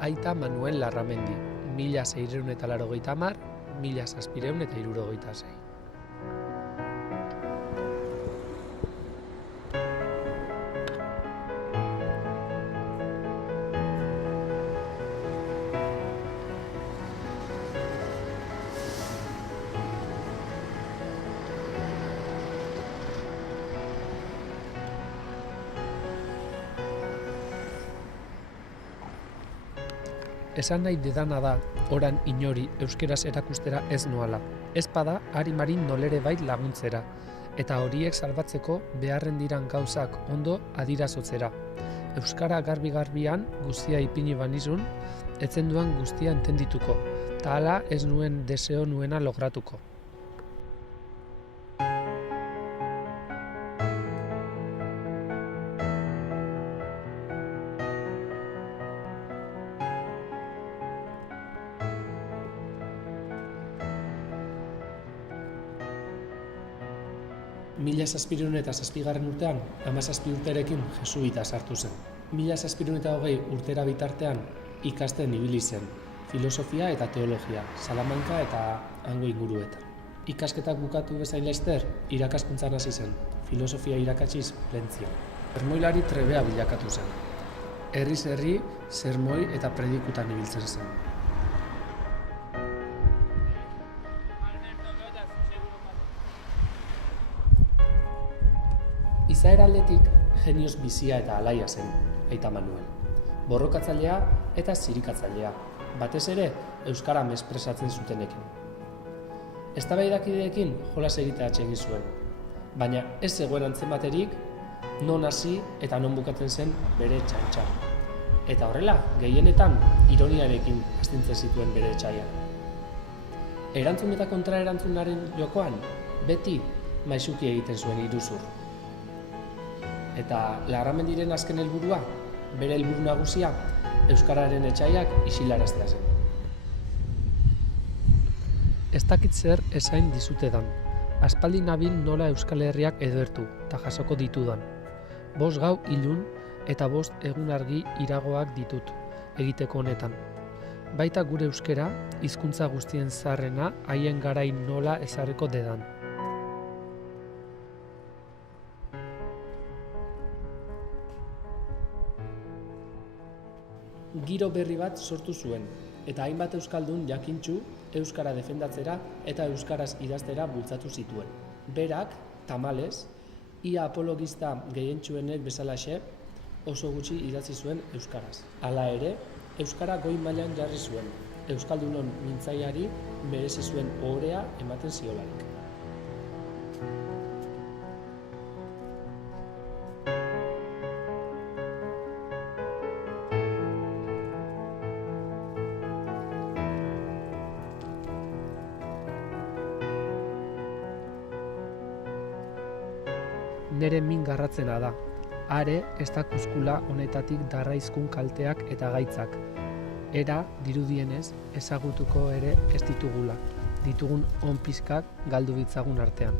Aita Manuel Larramendi, 1680, 1776. Esan nahi dedana da, oran inori euskeraz erakustera ez noala. Ez bada, hari marin nolere bait laguntzera, eta horiek salbatzeko beharren diran gauzak ondo adirazotzera. Euskara garbi-garbian guztia ipini banizun, etzen duan guztia entendituko, ta hala ez nuen deseo nuena logratuko. Mila zazpiehun eta zazpigarren urtean, 17 urterekin jesuita sartu zen. 1720 urtera bitartean ikasten ibili zen, filosofia eta teologia, Salamanca eta hango inguruetan. Ikasketak bukatu bezain laster, irakaskuntzan hasi zen, filosofia irakatsiz Plentzion. Sermoilari trebea bilakatu zen. Herriz herri, sermoi eta predikutan ibiltzen zen. Izaera aldetik, genioz bizia eta alaia zen, Aita Manuel. Borrokatzailea eta zirikatzailea, batez ere euskara mespresatzen zutenekin. Eztabaidakideekin jolas egitea atsegin zuen, baina ez zegoen antzematerik non hasi eta non bukatzen zen bere txantxa. Eta horrela, gehienetan ironiarekin astintzen zituen bere etsaia. Erantzun eta kontraerantzunaren jokoan, beti maisuki egiten zuen iruzur. Eta Larramendiren azken helburua, bere helburu nagusia, euskararen etsaiak isilaraztea zen. Ez dakit zer esain dizutedan. Aspaldi nabil nola Euskal Herriak edertu, eta jasoko ditudan. 5 gau ilun eta 5 egun argi iragoak ditut, egiteko honetan. Baita gure euskera, hizkuntza guztien zaharrena, haien garain nola ezarriko dedan. Giro berri bat sortu zuen, eta hainbat euskaldun jakintsu euskara defendatzera eta euskaraz idaztera bultzatu zituen. Berak, tamalez, ia apologista gehientsuenek bezalaxe oso gutxi idatzi zuen euskaraz. Hala ere, euskara goi mailan jarri zuen, euskaldunon mintzaiari merezi zuen ohorea ematen ziolarik. Nere min garratzena da, are ez da kuskula honetatik darraizkun kalteak eta gaitzak. Era, dirudienez, ezagutuko ere ez ditugula, ditugun on pizkak galdu ditzagun artean.